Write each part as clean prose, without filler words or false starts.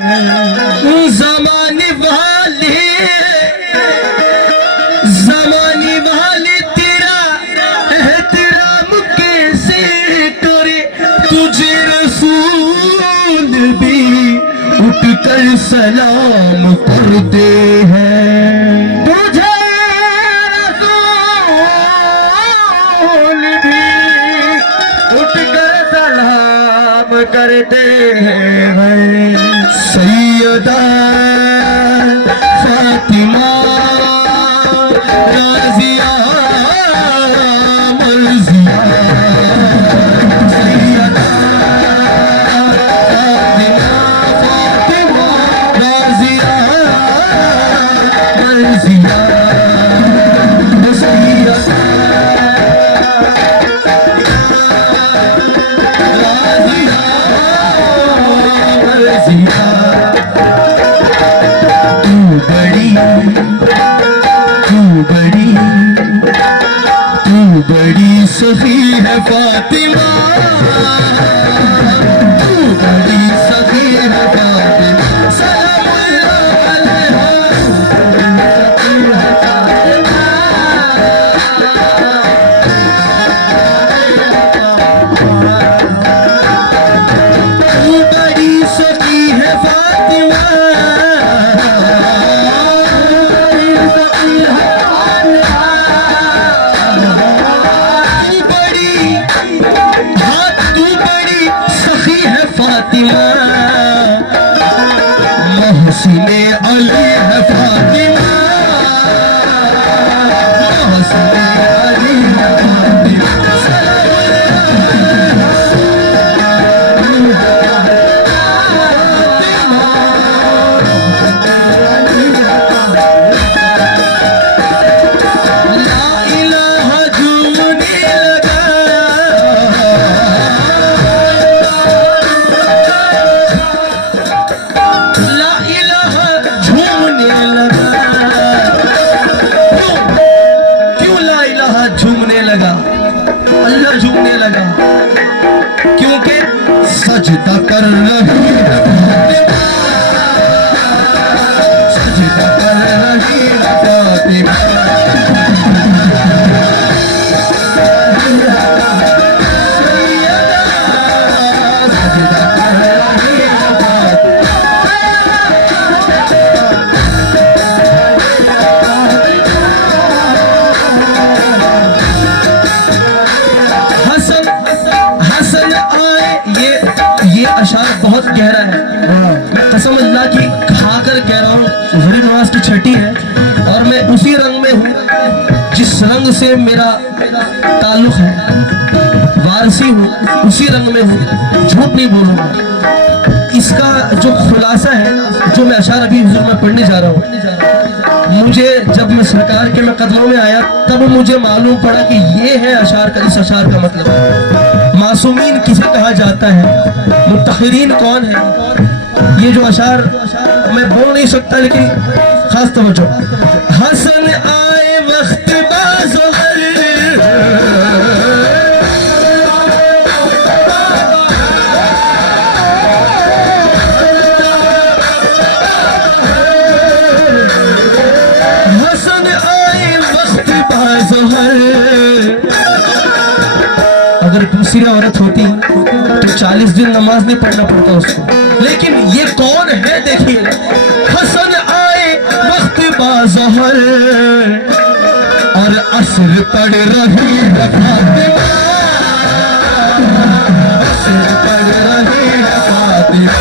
जमाने वाले तेरा एहतराम कैसे करे, तुझे रसूल भी उठकर सलाम करते हैं। तुझे रसूल भी उठकर सलाम करते हैं। सैयदा फातिमा राज़िया मर्ज़िया, सैयदा फातिमा राज़िया मर्ज़िया, सैयदा राज़िया मर्ज़िया। तू बड़ी सखी है फातिमा, तू बड़ी सखी है फातिमा, सलाम अलैहा। तू बड़ी सखी है फातिमा, मोहसिने अली है फातिमा, मोहसिने अली है फातिमा, ला इलाहा झूमने लगा, ला इलाहा झूमने लगा। क्यों ला इलाहा झूमने लगा? अल्लाह झूमने लगा क्योंकि सजदा कर रही है फातिमा, सजदा कर रही है फातिमा। सजदा कर रही है हसन आए। ये अशार बहुत गहरा है, मैं कसम अल्लाह की खाकर कह रहा हूँ। ज़ुहरी नमाज की छठी है और मैं उसी रंग में हूँ जिस रंग से मेरा ताल्लुक है, वारसी हूँ, उसी रंग में हूँ, झूठ नहीं बोलूँगा। इसका जो खुलासा है, जो मैं अशार अभी हुजूर में पढ़ने जा रहा हूँ, मुझे जब मैं सरकार के मैं कदमों में आया तब मुझे मालूम पड़ा कि ये है अशार का, इस अशार का मतलब। मासूमीन किसे कहा जाता है, मुत्तखरीन कौन है, ये जो अशार मैं बोल नहीं सकता, लेकिन खास तवज्जो। हसन आए वक्त बाज़ोहर, हसन आए वक्त बाज़ोहर। अगर दूसरी औरत होती तो 40 दिन नमाज नहीं पढ़ना पड़ता उसको, लेकिन ये कौन है देखिए। हसन आए वक्त बाज़ोहर और असर पड़ रही है फातिमा, असर पड़ रही है फातिमा।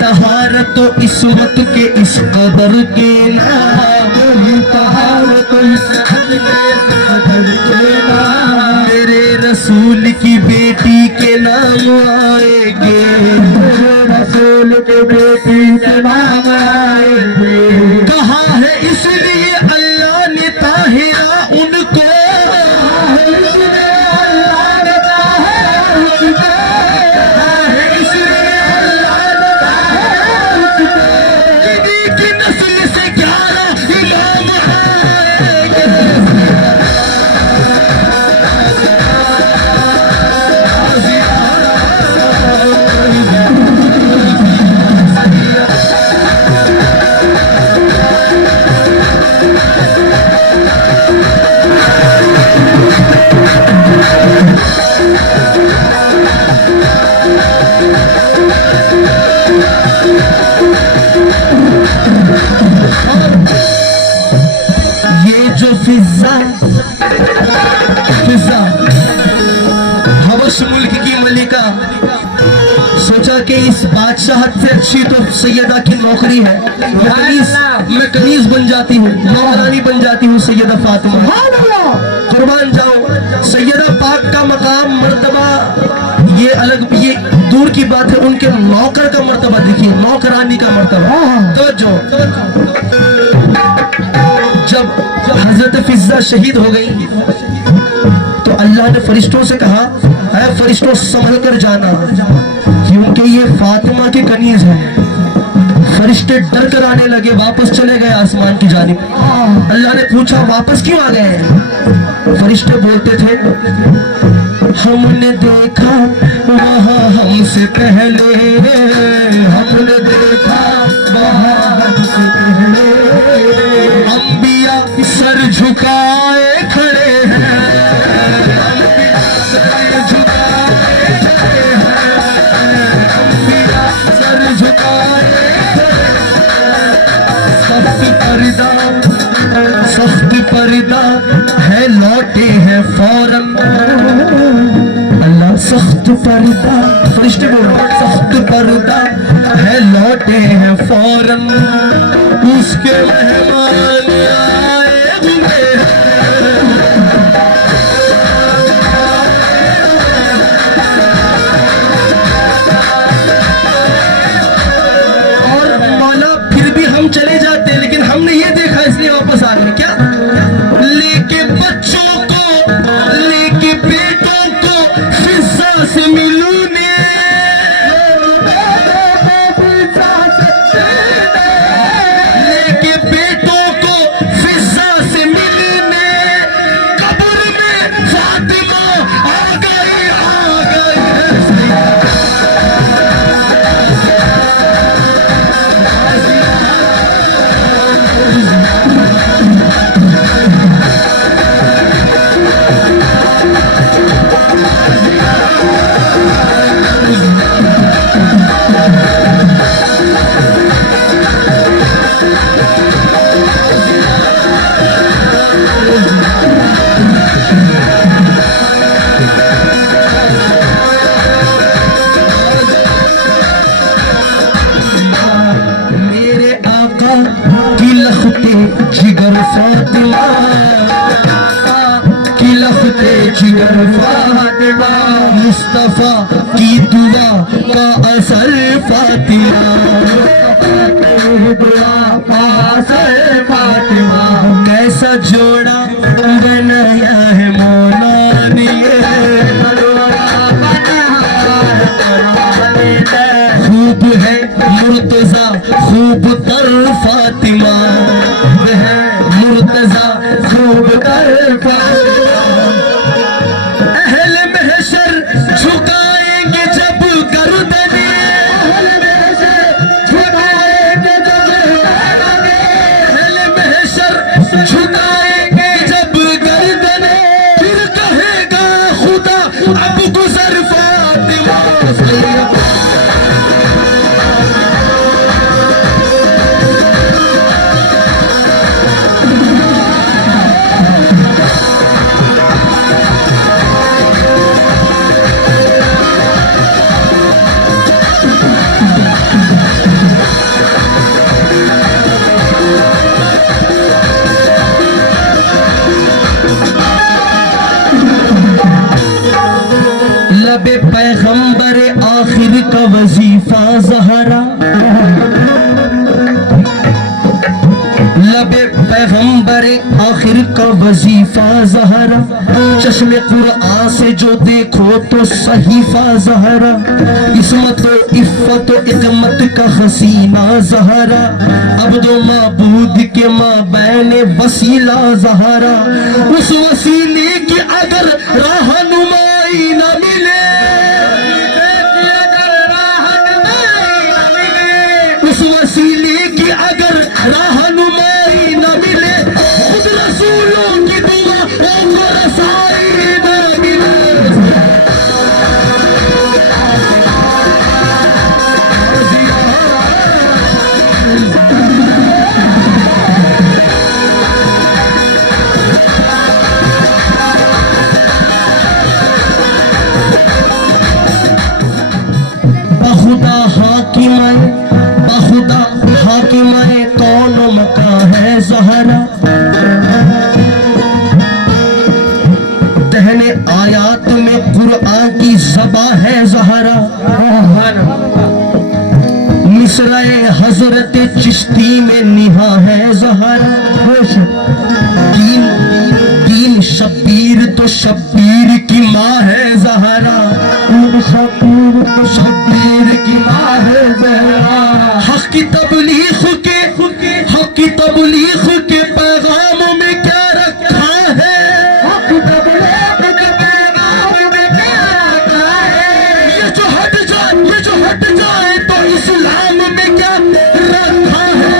तहारत तो इसमत के इस कदर के नाम, कोई तहारत तो इस कदर के नाम, मेरे रसूल की बेटी के नाम आएंगे, मेरे रसूल के बेटी के नाम आएंगे। कहा है इसलिए अल्लाह ने ताहिरा उनको, फिजा हवस मुल्क की मलिका सोचा कि इस बादशाहत से अच्छी तो सैयदा की नौकरी है, मैं कनीज बन जाती हूँ, नौकरानी बन जाती हूँ सैयदा फातिमा। कुर्बान जाओ, सैयदा पाक का मकाम मर्तबा ये अलग, ये दूर की बात है, उनके नौकर का मर्तबा देखिए, नौकरानी का मर्तबा। तो जो जब हजरत फिजा शहीद हो गई तो अल्लाह ने फरिश्तों से कहा, ऐ फरिश्तों संभल कर जाना, क्योंकि ये फातिमा की कनीज है। फरिश्ते डर कर आने लगे, वापस चले गए आसमान की जानिब। अल्लाह ने पूछा वापस क्यों आ गए? फरिश्ते बोलते थे, हमने देखा वहाँ हमसे पहले, हमने देखा वहाँ हमसे पहले अंबिया सर झुकाए खड़े हैं, सर झुकाए खड़े हैं, अंबिया सर झुकाए खड़े हैं। सख्त पर्दा है लौटे हैं फौरन, अल्लाह सख्त पर्दा, फरिश्ते बोल रहे हैं, सख्त पर्दा है लौटे हैं फौरन, उसके मेहमान आए हुए और मौला फिर भी हम चले जाते हैं, लेकिन हमने ये देखा इसलिए वापस आ गए। क्या लेके बच्चों को, लेके बेटों को फिजा से मिलूने, लेके बेटों को फिजा से मिलने, कब्र में फातिमा आ गई, आ गई। मेरे आका की लखते जिगर फातिमा, की लखते जिगर फातिमा, मुस्तफा की दुआ का असर फातिमा, दुआ का असर फातिमा। कैसा जोड़ा बनाया है मौला ने, खूब है मुर्तजा खूब तर फातिमा, है मुर्तजा खूब तर फातिमा। अहले महशर झुकाएंगे जब गर्दने, अहले महशर झुकाएंगे जब गर्दने, अहले महशर झुकाएंगे जब गर्दने, फिर कहेगा खुदा अब गुजर फातिमा। वजीफा ज़हरा, चश्मे कुरआन से जो देखो तो सहीफा ज़हरा, इस्मत इफ़्फ़त इक़मत का हसीना ज़हरा, अब जो माबूद के माबैन वसीला ज़हरा, उस वसीले की अगर रहनुमाई न मिले, उस वसीले की अगर रहनुमाई न मिले, खुद रसूलों की दुआ को रसाई न मिले। बहुदा हाकिमाए, बहुदा हाकिमाए कौन मका है ज़हरा, दहने आयात में कुरआन की ज़बा है ज़हरा, मिसराए हजरत चिश्ती में निहा है ज़हरा, तीन शब्बीर तो शब्बीर की माँ है ज़हरा, शब्बीर तो शब्बीर की माँ है ज़हरा, हक़ की तबलीग के पैगाम में क्या रखा है, हक़ की तबलीग के पैगाम में क्या रखा है, ये जो हट जाए तो इस्लाम में क्या रखा है।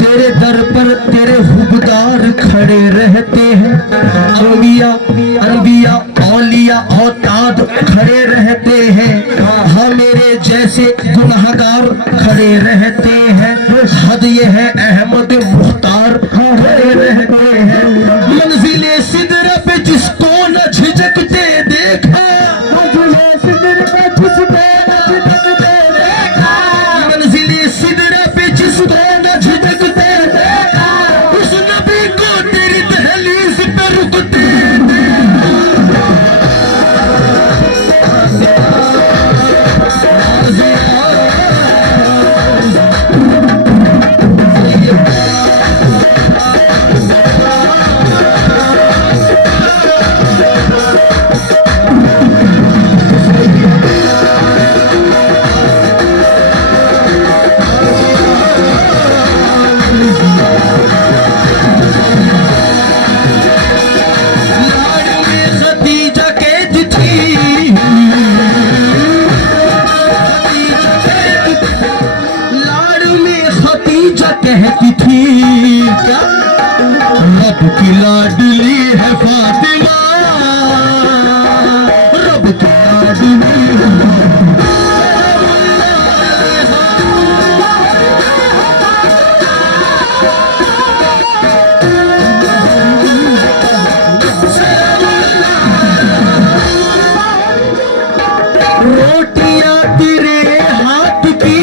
तेरे दर पर तेरे हुबदार खड़े रहते हैं, अनबिया औलिया औताद खड़े रहते हैं, हाँ मेरे जैसे गुनाहगार खड़े रहते हैं, हद ये है अहमद मुख्तार खड़े रहते हैं, मंजिले सिदरा पे जिसको न झिझकते देखा, मंजिले सिदरा पे जिसको न झिझकते देखा, मंजिले सिदरा पे जिसको न झिझकते देखा, उस नबी को तेरी दहलीज पे रुकते रोटियां तेरे हाथ की,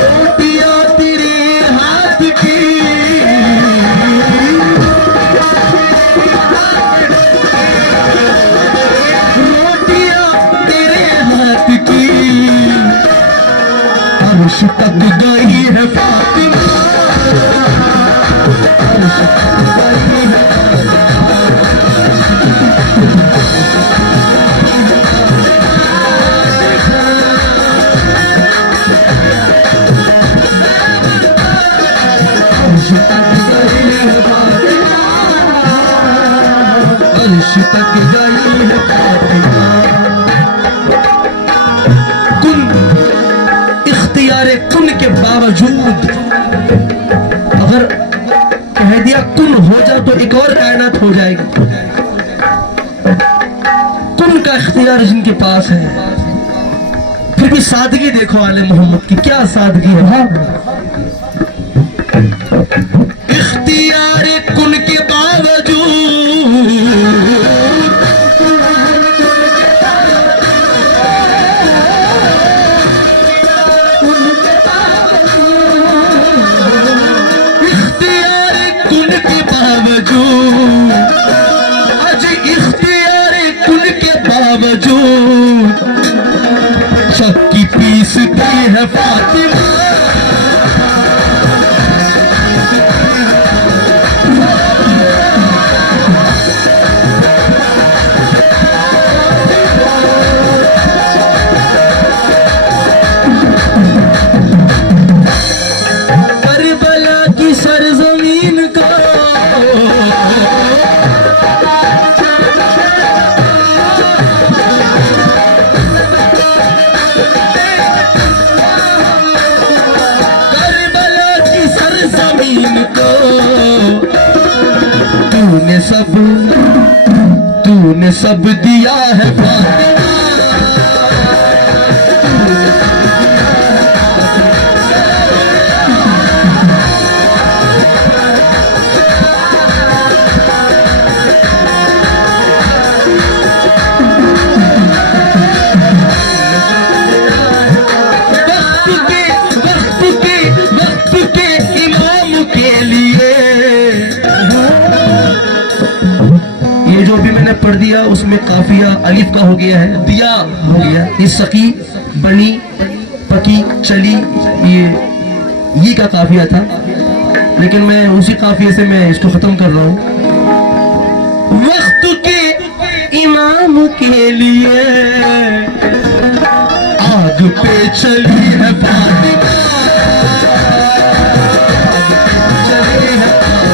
रोटियां तेरे हाथ की, रोटियां तेरे हाथ की, अर्श तक गई है फातिमा, अर्श तक गई है अर्श तक गई है फातिमा, अर्श तक गई है फातिमा। कुन इख्तियारे कुन के बावजूद अगर कह दिया कुन हो जा तो एक और कायनात हो जाएगी। कुन का इख्तियार जिनके पास है, फिर भी सादगी देखो आले मोहम्मद की, क्या सादगी है। हाँ, इख्तियार कुन के बावजूद, इख्तियार कुन के बावजूद, आज इख्तियार कुन के बावजूद चक्की पीसती है फातिमा, करबला की सरजमीन को तूने सब दिया है फातिमा, वक्त के इमाम के लिए। ये जो भी मैंने पढ़ दिया उसमें काफिया अलिफ का हो गया है, दिया हो गया, इस सकी बनी पकी चली, ये का काफिया था, लेकिन मैं उसी काफिये से मैं इसको खत्म कर रहा हूँ। वक्त के इमाम के लिए आग पे चली है फातिमा, चली है फातिमा।